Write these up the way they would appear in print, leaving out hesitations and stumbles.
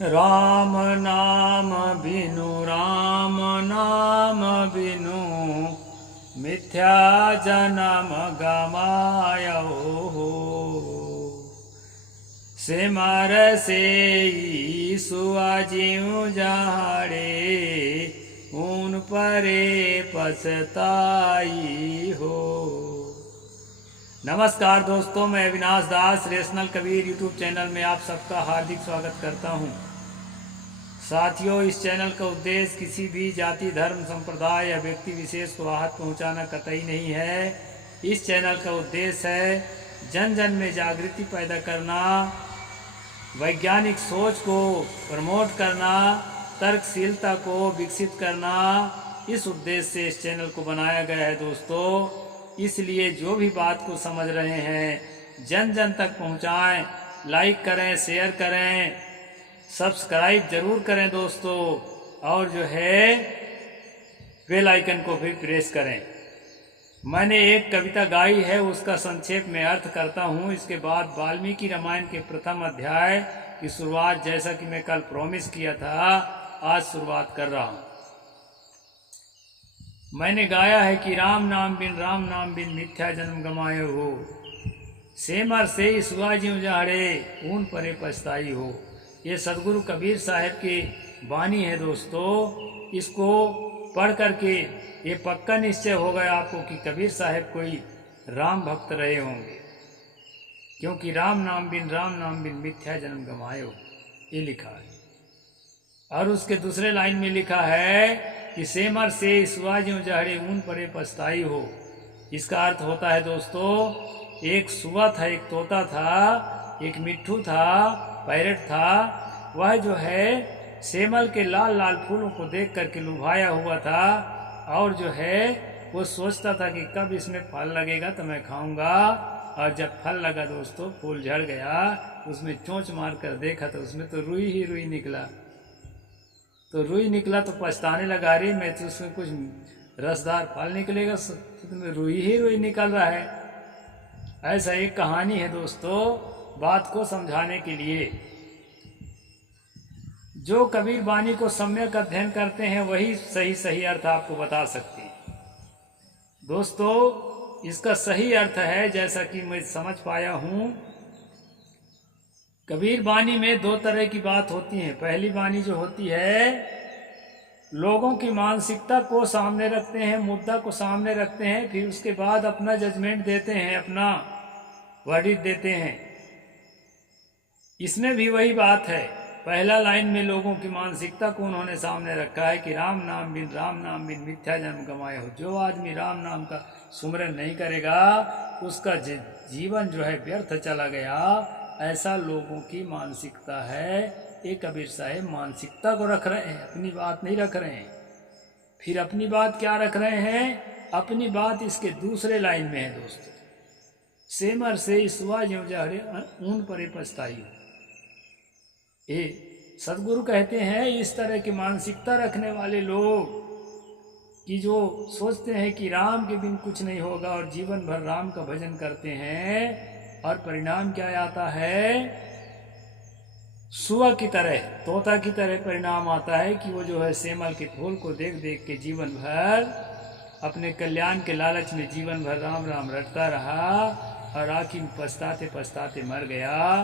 राम नाम बिनु राम नाम बिनु मिथ्या जन्म गमायो हो। सिमर से सुआजियो जाड़े उन परे पछताई हो। नमस्कार दोस्तों, मैं अविनाश दास रेशनल कबीर यूट्यूब चैनल में आप सबका हार्दिक स्वागत करता हूं। साथियों, इस चैनल का उद्देश्य किसी भी जाति, धर्म, संप्रदाय या व्यक्ति विशेष को राहत पहुंचाना कतई नहीं है। इस चैनल का उद्देश्य है जन जन में जागृति पैदा करना, वैज्ञानिक सोच को प्रमोट करना, तर्कशीलता को विकसित करना। इस उद्देश्य से इस चैनल को बनाया गया है दोस्तों। इसलिए जो भी बात को समझ रहे हैं जन जन तक पहुंचाएं, लाइक करें, शेयर करें, सब्सक्राइब जरूर करें दोस्तों, और जो है बेल आइकन को भी प्रेस करें। मैंने एक कविता गाई है, उसका संक्षेप में अर्थ करता हूँ। इसके बाद वाल्मीकि रामायण के प्रथम अध्याय की शुरुआत, जैसा कि मैं कल प्रॉमिस किया था, आज शुरुआत कर रहा हूँ। मैंने गाया है कि राम नाम बिन मिथ्या जन्म गमाए हो। सेमर से सुआ ज्यों जाड़े ऊन परे पछताई हो। ये सदगुरु कबीर साहब की वाणी है दोस्तों। इसको पढ़ करके ये पक्का निश्चय हो गया आपको कि कबीर साहब कोई राम भक्त रहे होंगे, क्योंकि राम नाम बिन मिथ्या जन्म गमाए हो, ये लिखा है। और उसके दूसरे लाइन में लिखा है कि सेमर से सुआ ज्यों जाड़े ऊन परे पछताई हो। इसका अर्थ होता है दोस्तों, एक सुआ था, एक तोता था, एक मिट्ठू था, पैरट था। वह जो है सेमल के लाल लाल फूलों को देख करके लुभाया हुआ था, और जो है वो सोचता था कि कब इसमें फल लगेगा तो मैं खाऊंगा। और जब फल लगा दोस्तों, फूल झड़ गया, उसमें चोंच मार कर देखा तो उसमें तो रुई ही रुई निकला। तो रुई निकला तो पछताने लगा, अरे मैं तो उसमें कुछ रसदार फल निकलेगा, तुम्हें रुई ही रुई निकल रहा है। ऐसा एक कहानी है दोस्तों, बात को समझाने के लिए। जो कबीर वाणी को सम्यक अध्ययन करते हैं वही सही सही अर्थ आपको बता सकते हैं दोस्तों। इसका सही अर्थ है, जैसा कि मैं समझ पाया हूं, कबीर वाणी में दो तरह की बात होती है। पहली वाणी जो होती है, लोगों की मानसिकता को सामने रखते हैं, मुद्दा को सामने रखते हैं, फिर उसके बाद अपना जजमेंट देते हैं, अपना वर्डिक्ट देते हैं। इसमें भी वही बात है। पहला लाइन में लोगों की मानसिकता को उन्होंने सामने रखा है कि राम नाम बिन मिथ्या जन्म गमाए हो। जो आदमी राम नाम का सुमरन नहीं करेगा उसका जीवन जो है व्यर्थ चला गया, ऐसा लोगों की मानसिकता है। एक कबीर साहब मानसिकता को रख रहे हैं, अपनी बात नहीं रख रहे हैं। फिर अपनी बात क्या रख रहे हैं? अपनी बात इसके दूसरे लाइन में है दोस्तों, सेमर से सुआ ज्यों जाड़े ऊन परे पछताई हो। ये सदगुरु कहते हैं, इस तरह की मानसिकता रखने वाले लोग कि जो सोचते हैं कि राम के बिन कुछ नहीं होगा और जीवन भर राम का भजन करते हैं, और परिणाम क्या आता है? सुआ की तरह, तोता की तरह परिणाम आता है कि वो जो है सेमल के फूल को देख देख के जीवन भर अपने कल्याण के लालच में जीवन भर राम राम रटता रहा, और आखिर पछताते पछताते मर गया।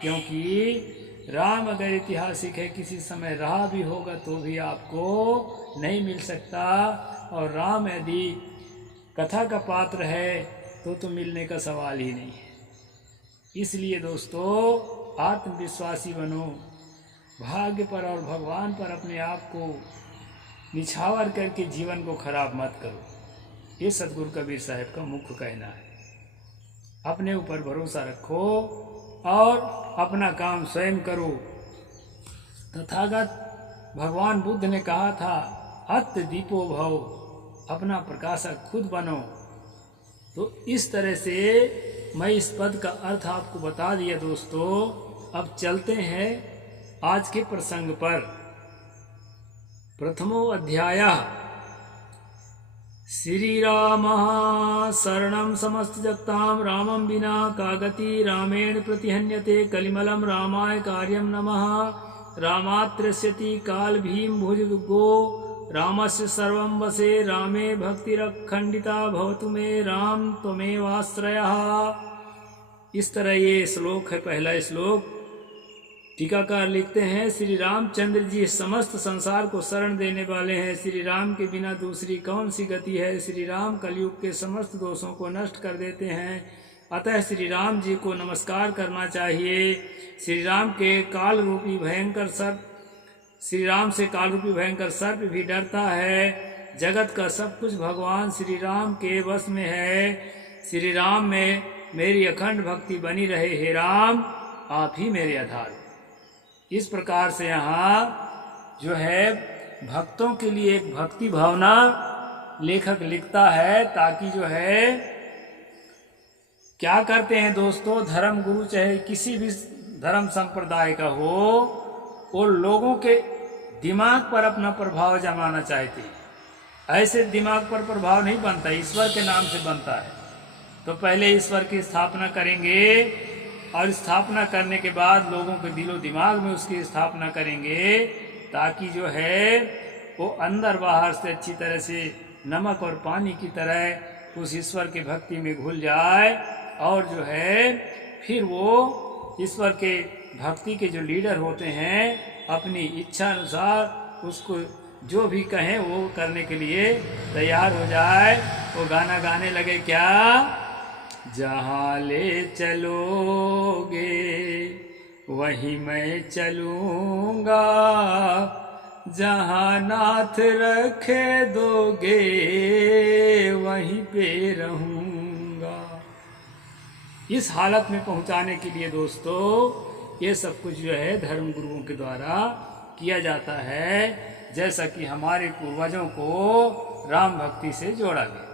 क्योंकि राम अगर ऐतिहासिक है, किसी समय रहा भी होगा तो भी आपको नहीं मिल सकता, और राम यदि कथा का पात्र है तो मिलने का सवाल ही नहीं है। इसलिए दोस्तों, आत्मविश्वासी बनो, भाग्य पर और भगवान पर अपने आप को निछावर करके जीवन को खराब मत करो। ये सदगुरु कबीर साहब का मुख्य कहना है। अपने ऊपर भरोसा रखो और अपना काम स्वयं करो। तथागत भगवान बुद्ध ने कहा था, अत्त दीपो भव, अपना प्रकाशक खुद बनो। तो इस तरह से मैं इस पद का अर्थ आपको बता दिया दोस्तों। अब चलते हैं आज के प्रसंग पर। प्रथमो अध्याय। श्रीरामः शरणं समस्तजगतां रामं विना का गति रामेण प्रतिहन्यते कलिमलं रामाय कार्यं नमः। रामात्रिष्यति काल भीम भुज गो रामस्य सर्वं वसे रामे भक्तिरखंडिता भवतु मे राम त्वमेवाश्रयः। इस तरह ये श्लोक है, पहला श्लोक। टीकाकार लिखते हैं, श्री रामचंद्र जी समस्त संसार को शरण देने वाले हैं। श्री राम के बिना दूसरी कौन सी गति है। श्री राम कलयुग के समस्त दोषों को नष्ट कर देते हैं, अतः श्री राम जी को नमस्कार करना चाहिए। श्री राम के काल रूपी भयंकर सर्प, श्री राम से काल रूपी भयंकर सर्प भी डरता है। जगत का सब कुछ भगवान श्री राम के वश में है। श्री राम में मेरी अखंड भक्ति बनी रहे, हे राम आप ही मेरे आधार। इस प्रकार से यहाँ जो है भक्तों के लिए एक भक्ति भावना लेखक लिखता है, ताकि जो है क्या करते हैं दोस्तों, धर्म गुरु चाहे किसी भी धर्म संप्रदाय का हो, वो लोगों के दिमाग पर अपना प्रभाव जमाना चाहते हैं। ऐसे दिमाग पर प्रभाव नहीं बनता, ईश्वर के नाम से बनता है। तो पहले ईश्वर की स्थापना करेंगे और स्थापना करने के बाद लोगों के दिलो दिमाग में उसकी स्थापना करेंगे, ताकि जो है वो अंदर बाहर से अच्छी तरह से नमक और पानी की तरह उस ईश्वर की भक्ति में घुल जाए, और जो है फिर वो ईश्वर के भक्ति के जो लीडर होते हैं अपनी इच्छा अनुसार उसको जो भी कहें वो करने के लिए तैयार हो जाए। वो गाना गाने लगे, क्या जहाँ ले चलोगे वहीं मैं चलूँगा, जहाँ नाथ रखे दोगे वहीं पे रहूँगा। इस हालत में पहुँचाने के लिए दोस्तों ये सब कुछ जो है धर्म गुरुओं के द्वारा किया जाता है, जैसा कि हमारे पूर्वजों को राम भक्ति से जोड़ा गया।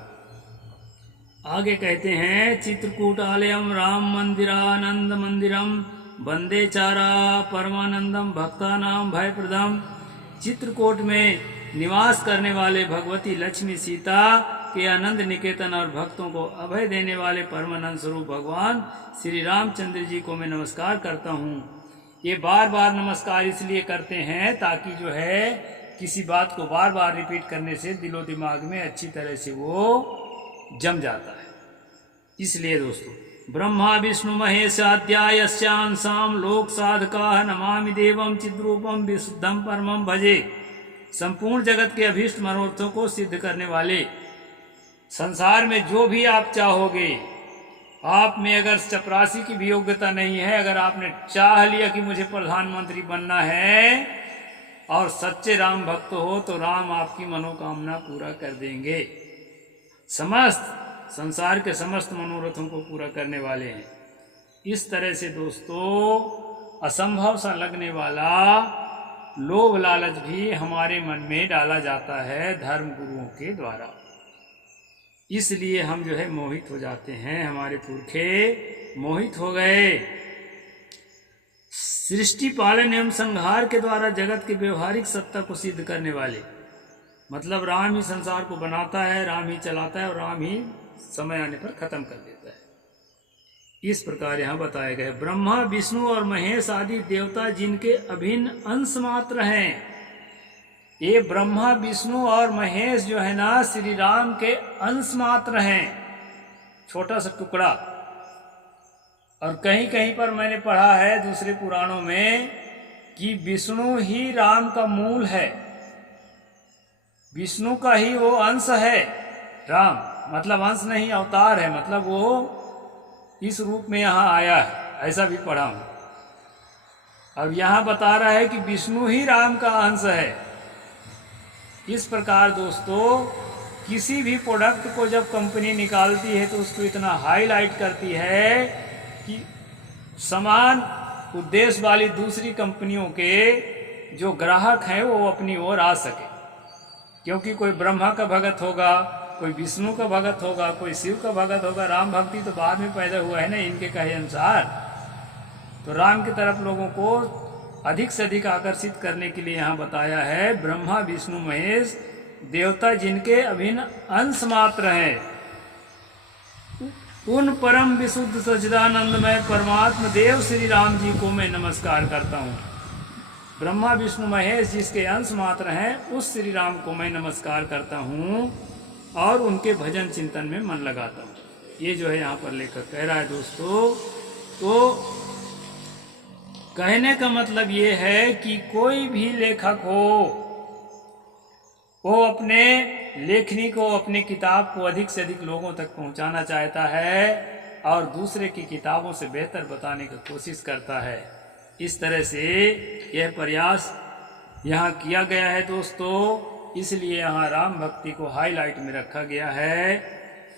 आगे कहते हैं, चित्रकूट आलयम राम मंदिरानंद मंदिरम वंदे चारा परमानंदम भक्तानाम भयप्रदम। चित्रकूट में निवास करने वाले भगवती लक्ष्मी सीता के आनंद निकेतन और भक्तों को अभय देने वाले परमानंद स्वरूप भगवान श्री रामचंद्र जी को मैं नमस्कार करता हूँ। ये बार बार नमस्कार इसलिए करते हैं ताकि जो है किसी बात को बार बार रिपीट करने से दिलो दिमाग में अच्छी तरह से वो जम जाता है। इसलिए दोस्तों, ब्रह्मा विष्णु महेशाध्यायस्यांसाम लोक साधका नमामि देवम चिद्रूपम विशुद्धम परमम भजे। संपूर्ण जगत के अभीष्ट मनोरथों को सिद्ध करने वाले, संसार में जो भी आप चाहोगे, आप में अगर चपरासी की भी योग्यता नहीं है, अगर आपने चाह लिया कि मुझे प्रधानमंत्री बनना है और सच्चे राम भक्त हो, तो राम आपकी मनोकामना पूरा कर देंगे। समस्त संसार के समस्त मनोरथों को पूरा करने वाले हैं। इस तरह से दोस्तों असंभव सा लगने वाला लोभ लालच भी हमारे मन में डाला जाता है धर्म गुरुओं के द्वारा। इसलिए हम जो है मोहित हो जाते हैं, हमारे पुरखे मोहित हो गए। सृष्टि पालन एवं संहार के द्वारा जगत के व्यवहारिक सत्ता को सिद्ध करने वाले, मतलब राम ही संसार को बनाता है, राम ही चलाता है और राम ही समय आने पर खत्म कर देता है। इस प्रकार यहाँ बताया गया, ब्रह्मा विष्णु और महेश आदि देवता जिनके अभिन्न अंश मात्र हैं। ये ब्रह्मा विष्णु और महेश जो है ना श्री राम के अंश मात्र हैं, छोटा सा टुकड़ा। और कहीं कहीं पर मैंने पढ़ा है दूसरे पुराणों में कि विष्णु ही राम का मूल है, विष्णु का ही वो अंश है राम, मतलब अंश नहीं अवतार है, मतलब वो इस रूप में यहाँ आया है, ऐसा भी पढ़ा हूँ। अब यहाँ बता रहा है कि विष्णु ही राम का अंश है। इस प्रकार दोस्तों किसी भी प्रोडक्ट को जब कंपनी निकालती है तो उसको इतना हाईलाइट करती है कि समान उद्देश्य वाली दूसरी कंपनियों के जो ग्राहक हैं वो अपनी ओर आ सके। क्योंकि कोई ब्रह्मा का भगत होगा, कोई विष्णु का भगत होगा, कोई शिव का भगत होगा। राम भक्ति तो बाद में पैदा हुआ है ना इनके कहे अनुसार। तो राम की तरफ लोगों को अधिक से अधिक आकर्षित करने के लिए यहाँ बताया है ब्रह्मा विष्णु महेश देवता जिनके अभिन्न अंश मात्र हैं, उन परम विशुद्ध सच्चिदानंदमय परमात्मा देव श्री राम जी को मैं नमस्कार करता हूँ। ब्रह्मा विष्णु महेश जिसके अंश मात्र हैं, उस श्री राम को मैं नमस्कार करता हूँ और उनके भजन चिंतन में मन लगाता हूँ। ये जो है यहाँ पर लेखक कह रहा है दोस्तों। तो कहने का मतलब ये है कि कोई भी लेखक हो, वो अपने लेखनी को, अपनी किताब को अधिक से अधिक लोगों तक पहुंचाना चाहता है और दूसरे की किताबों से बेहतर बताने की कोशिश करता है। इस तरह से यह प्रयास यहाँ किया गया है दोस्तों। इसलिए यहाँ राम भक्ति को हाईलाइट में रखा गया है।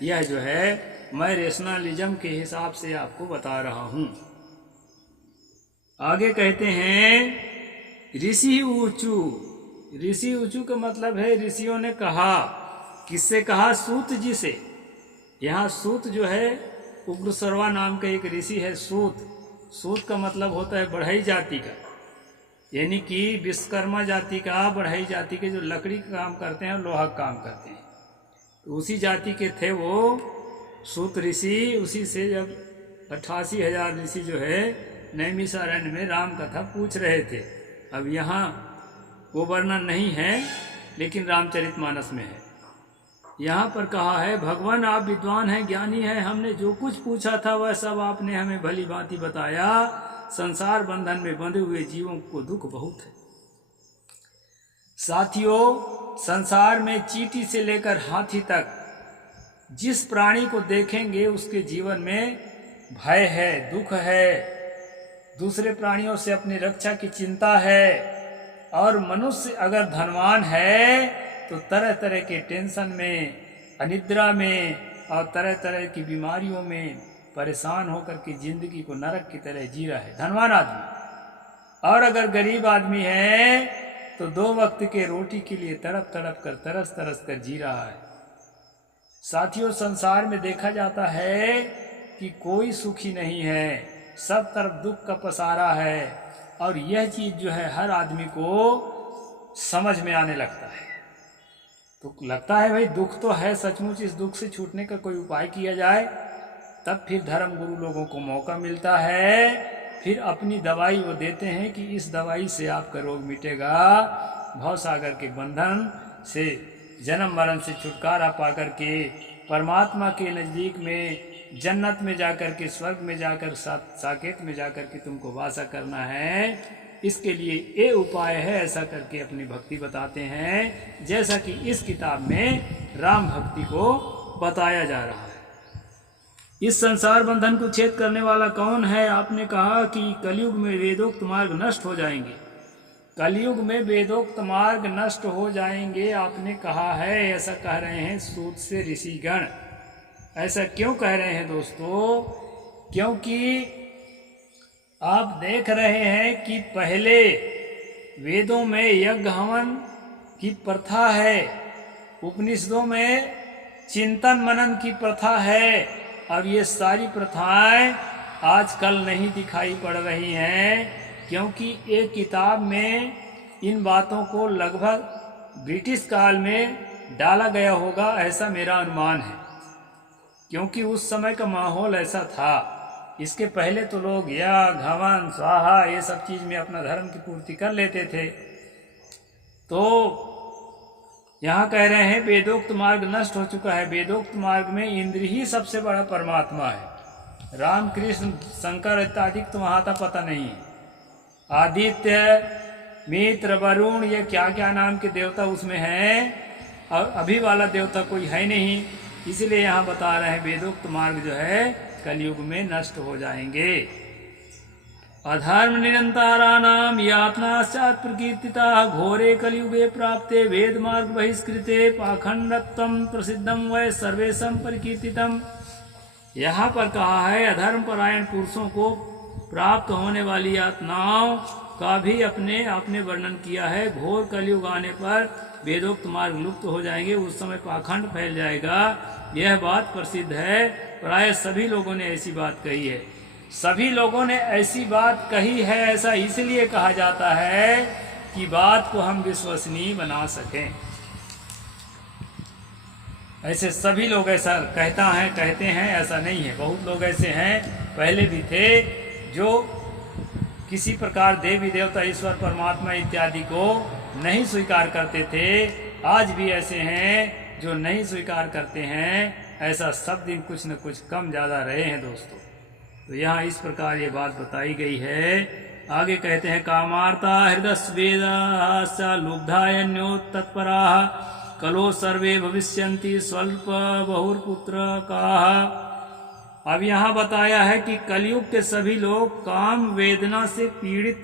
यह जो है मैं रेशनलिज्म के हिसाब से आपको बता रहा हूँ। आगे कहते हैं ऋषि ऊचू। ऋषि ऊचू का मतलब है ऋषियों ने कहा। किससे कहा? सूत जी से। यहाँ सूत जो है उग्रसर्वा नाम का एक ऋषि है। सूत, सूत का मतलब होता है बढ़ई जाति का, यानी कि विश्वकर्मा जाति का, बढ़ई जाति के जो लकड़ी का काम करते हैं, लोहा का काम करते हैं, तो उसी जाति के थे वो सूत ऋषि। उसी से जब 88,000 ऋषि जो है नैमिषारण्य में राम कथा पूछ रहे थे। अब यहाँ वो वर्णन नहीं है, लेकिन रामचरितमानस में है। यहाँ पर कहा है भगवान आप विद्वान हैं, ज्ञानी हैं, हमने जो कुछ पूछा था वह सब आपने हमें भली भांति बताया। संसार बंधन में बंधे हुए जीवों को दुख बहुत है। साथियों, संसार में चींटी से लेकर हाथी तक जिस प्राणी को देखेंगे उसके जीवन में भय है, दुख है, दूसरे प्राणियों से अपनी रक्षा की चिंता है। और मनुष्य अगर धनवान है तो तरह तरह के टेंशन में, अनिद्रा में और तरह तरह की बीमारियों में परेशान होकर के जिंदगी को नरक की तरह जी रहा है, धनवान आदमी। और अगर गरीब आदमी है तो 2 वक्त के रोटी के लिए तड़प तड़प कर, तरस तरस कर जी रहा है। साथियों, संसार में देखा जाता है कि कोई सुखी नहीं है, सब तरफ दुख का पसारा है। और यह चीज जो है हर आदमी को समझ में आने लगता है। तो लगता है भाई दुख तो है सचमुच, इस दुख से छूटने का कोई उपाय किया जाए। तब फिर धर्म गुरु लोगों को मौका मिलता है, फिर अपनी दवाई वो देते हैं कि इस दवाई से आपका रोग मिटेगा। भवसागर के बंधन से, जन्म मरण से छुटकारा पाकर के परमात्मा के नज़दीक में, जन्नत में जाकर के, स्वर्ग में जाकर, साकेत में जाकर के तुमको वासा करना है। इसके लिए ये उपाय है, ऐसा करके अपनी भक्ति बताते हैं, जैसा कि इस किताब में राम भक्ति को बताया जा रहा है। इस संसार बंधन को छेद करने वाला कौन है? आपने कहा कि कलयुग में वेदोक्त मार्ग नष्ट हो जाएंगे। कलयुग में वेदोक्त मार्ग नष्ट हो जाएंगे आपने कहा है, ऐसा कह रहे हैं सूत से ऋषिगण। ऐसा क्यों कह रहे हैं दोस्तों? क्योंकि आप देख रहे हैं कि पहले वेदों में यज्ञ हवन की प्रथा है, उपनिषदों में चिंतन मनन की प्रथा है, और ये सारी प्रथाएं आजकल नहीं दिखाई पड़ रही हैं, क्योंकि एक किताब में इन बातों को लगभग ब्रिटिश काल में डाला गया होगा, ऐसा मेरा अनुमान है। क्योंकि उस समय का माहौल ऐसा था। इसके पहले तो लोग यज्ञ हवन स्वाहा ये सब चीज़ में अपना धर्म की पूर्ति कर लेते थे। तो यहाँ कह रहे हैं वेदोक्त मार्ग नष्ट हो चुका है। वेदोक्त मार्ग में इंद्र ही सबसे बड़ा परमात्मा है। राम कृष्ण शंकर इत्यादि तो वहाँ था पता नहीं। आदित्य मित्र वरुण ये क्या क्या नाम के देवता उसमें हैं, और अभी वाला देवता कोई है नहीं। इसलिए यहाँ बता रहे हैं वेदोक्त मार्ग जो है कलयुग में नष्ट हो जाएंगे। अधर्म निरंतराणाम यातनाश्चात् प्रकीर्तिता घोरे कलियुगे प्राप्ते वेद मार्ग बहिष्कृते पाखंडत्वं प्रसिद्धम वै सर्वेशम परिकीर्तितम। यहाँ पर कहा है अधर्म परायण पुरुषों को प्राप्त होने वाली यातनाओं का भी आपने वर्णन किया है। घोर कलयुग आने पर वेदोक्त मार्ग लुप्त हो जाएंगे, उस समय पाखंड फैल जाएगा। यह बात प्रसिद्ध है, प्राय सभी लोगों ने ऐसी बात कही है। सभी लोगों ने ऐसी बात कही है, ऐसा इसलिए कहा जाता है कि बात को हम विश्वसनीय बना सकें। ऐसे सभी लोग ऐसा कहते हैं, ऐसा नहीं है। बहुत लोग ऐसे हैं, पहले भी थे, जो किसी प्रकार देवी देवता ईश्वर परमात्मा इत्यादि को नहीं स्वीकार करते थे। आज भी ऐसे हैं जो नहीं स्वीकार करते हैं। ऐसा सब दिन कुछ न कुछ कम ज़्यादा रहे हैं दोस्तों। तो यहाँ इस प्रकार ये बात बताई गई है। आगे कहते हैं कामार्ता हृदस्वेदाश्च लुब्धायन्योत्तत्परा कलो सर्वे भविष्यन्ति स्वल्प बहुर्पुत्र का। अब यहाँ बताया है कि कलयुग के सभी लोग काम वेदना से पीड़ित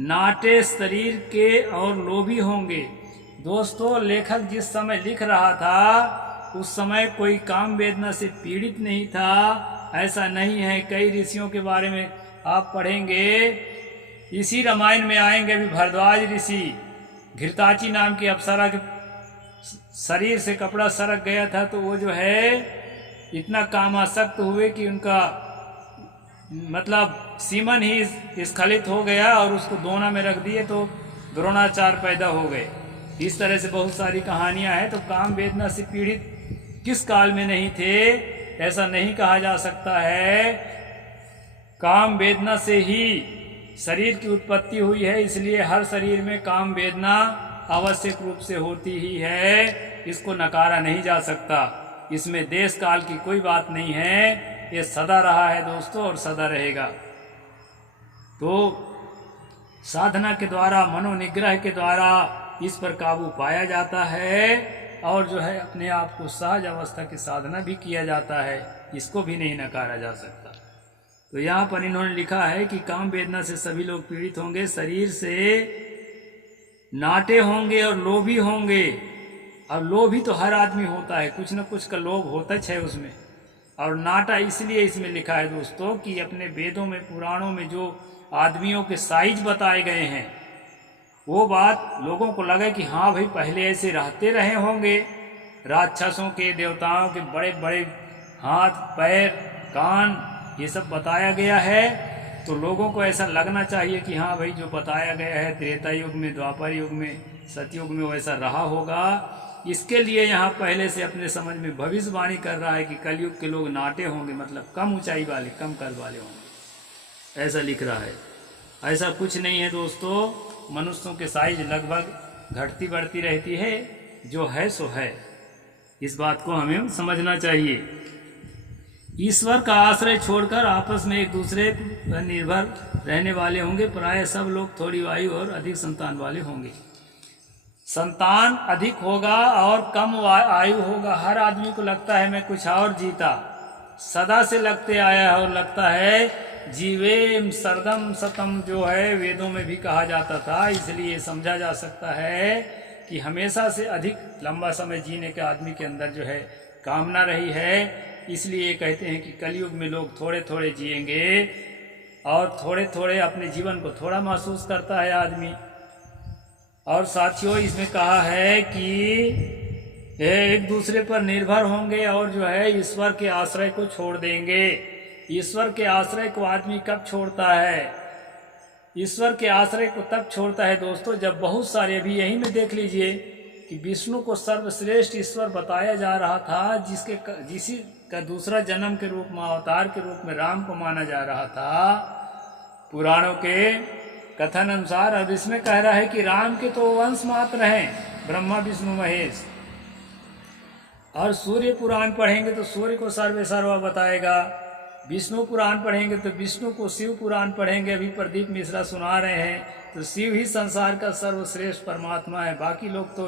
नाटे शरीर के और लोभी होंगे। दोस्तों लेखक जिस समय लिख रहा था उस समय कोई काम वेदना से पीड़ित नहीं था, ऐसा नहीं है। कई ऋषियों के बारे में आप पढ़ेंगे, इसी रामायण में आएंगे भी। भरद्वाज ऋषि घृताची नाम की अप्सरा के शरीर से कपड़ा सरक गया था, तो वो जो है इतना कामासक्त हुए कि उनका मतलब सीमन ही स्खलित हो गया और उसको दोना में रख दिए तो द्रोणाचार पैदा हो गए। इस तरह से बहुत सारी कहानियां हैं। तो काम वेदना से पीड़ित किस काल में नहीं थे, ऐसा नहीं कहा जा सकता है। काम वेदना से ही शरीर की उत्पत्ति हुई है, इसलिए हर शरीर में काम वेदना आवश्यक रूप से होती ही है। इसको नकारा नहीं जा सकता। इसमें देश काल की कोई बात नहीं है। ये सदा रहा है दोस्तों और सदा रहेगा। तो साधना के द्वारा, मनोनिग्रह के द्वारा इस पर काबू पाया जाता है और जो है अपने आप को सहज अवस्था की साधना भी किया जाता है। इसको भी नहीं नकारा जा सकता। तो यहाँ पर इन्होंने लिखा है कि काम वेदना से सभी लोग पीड़ित होंगे, शरीर से नाटे होंगे और लोभी होंगे। और लोभी तो हर आदमी होता है, कुछ न कुछ का लोभ होता है उसमें। और नाटा इसलिए इसमें लिखा है दोस्तों कि अपने वेदों में, पुराणों में जो आदमियों के साइज बताए गए हैं, वो बात लोगों को लगे कि हाँ भाई पहले ऐसे रहते रहे होंगे। राक्षसों के, देवताओं के बड़े बड़े हाथ, पैर, कान, ये सब बताया गया है। तो लोगों को ऐसा लगना चाहिए कि हाँ भाई जो बताया गया है त्रेता युग में, द्वापर युग में, सतयुग में वैसा रहा होगा। इसके लिए यहाँ पहले से अपने समझ में भविष्यवाणी कर रहा है कि कलयुग के लोग नाटे होंगे, मतलब कम ऊंचाई वाले, कम कद वाले होंगे, ऐसा लिख रहा है। ऐसा कुछ नहीं है दोस्तों। मनुष्यों के साइज लगभग घटती बढ़ती रहती है, जो है सो है। इस बात को हमें समझना चाहिए। ईश्वर का आश्रय छोड़कर आपस में एक दूसरे पर निर्भर रहने वाले होंगे। प्राय सब लोग थोड़ी आयु और अधिक संतान वाले होंगे। संतान अधिक होगा और कम आयु होगा। हर आदमी को लगता है मैं कुछ और जीता, सदा से लगते आया है। और लगता है जीवेम सरदम सतम, जो है वेदों में भी कहा जाता था। इसलिए समझा जा सकता है कि हमेशा से अधिक लंबा समय जीने के आदमी के अंदर जो है कामना रही है। इसलिए कहते हैं कि कलयुग में लोग थोड़े थोड़े जिएंगे और थोड़े थोड़े अपने जीवन को थोड़ा महसूस करता है आदमी। और साथियों इसमें कहा है कि एक दूसरे पर निर्भर होंगे और जो है ईश्वर के आश्रय को छोड़ देंगे। ईश्वर के आश्रय को आदमी कब छोड़ता है? ईश्वर के आश्रय को तब छोड़ता है दोस्तों जब बहुत सारे, अभी यही में देख लीजिए कि विष्णु को सर्वश्रेष्ठ ईश्वर बताया जा रहा था, जिसी का दूसरा जन्म के रूप में, अवतार के रूप में राम को माना जा रहा था पुराणों के कथन अनुसार। अब इसमें कह रहा है कि राम के तो वंश मात्र हैं, ब्रह्मा विष्णु महेश। और सूर्य पुराण पढ़ेंगे तो सूर्य को सर्वे सर्वा बताएगा। विष्णु पुराण पढ़ेंगे तो विष्णु को, शिव पुराण पढ़ेंगे, अभी प्रदीप मिश्रा सुना रहे हैं, तो शिव ही संसार का सर्वश्रेष्ठ परमात्मा है। बाकी लोग तो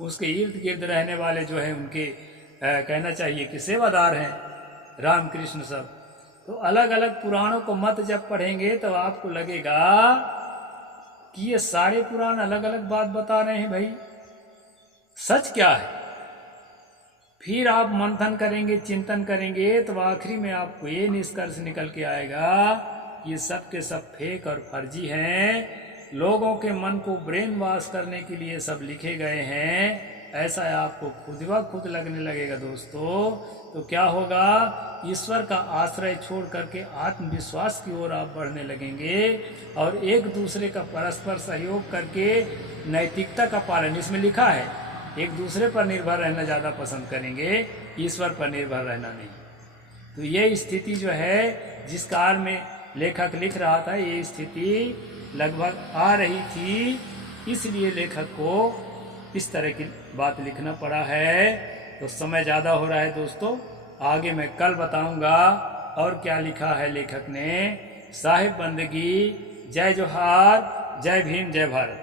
उसके इर्द गिर्द रहने वाले जो है उनके कहना चाहिए कि सेवादार हैं, राम कृष्ण सब। तो अलग अलग पुराणों को मत जब पढ़ेंगे तो आपको लगेगा कि ये सारे पुराण अलग अलग बात बता रहे हैं। भाई सच क्या है? फिर आप मंथन करेंगे, चिंतन करेंगे, तो आखिरी में आपको ये निष्कर्ष निकल के आएगा ये सब के सब फेक और फर्जी हैं। लोगों के मन को ब्रेन वॉश करने के लिए सब लिखे गए हैं। ऐसा आपको खुद व खुद लगने लगेगा दोस्तों। तो क्या होगा? ईश्वर का आश्रय छोड़ करके आत्मविश्वास की ओर आप बढ़ने लगेंगे और एक दूसरे का परस्पर सहयोग करके नैतिकता का पालन, इसमें लिखा है, एक दूसरे पर निर्भर रहना ज़्यादा पसंद करेंगे, ईश्वर पर निर्भर रहना नहीं। तो ये स्थिति जो है जिस काल में लेखक लिख रहा था ये स्थिति लगभग आ रही थी, इसलिए लेखक को इस तरह की बात लिखना पड़ा है। तो समय ज़्यादा हो रहा है दोस्तों, आगे मैं कल बताऊंगा और क्या लिखा है लेखक ने। साहिब बंदगी, जय जोहार, जय भीम, जय भारत।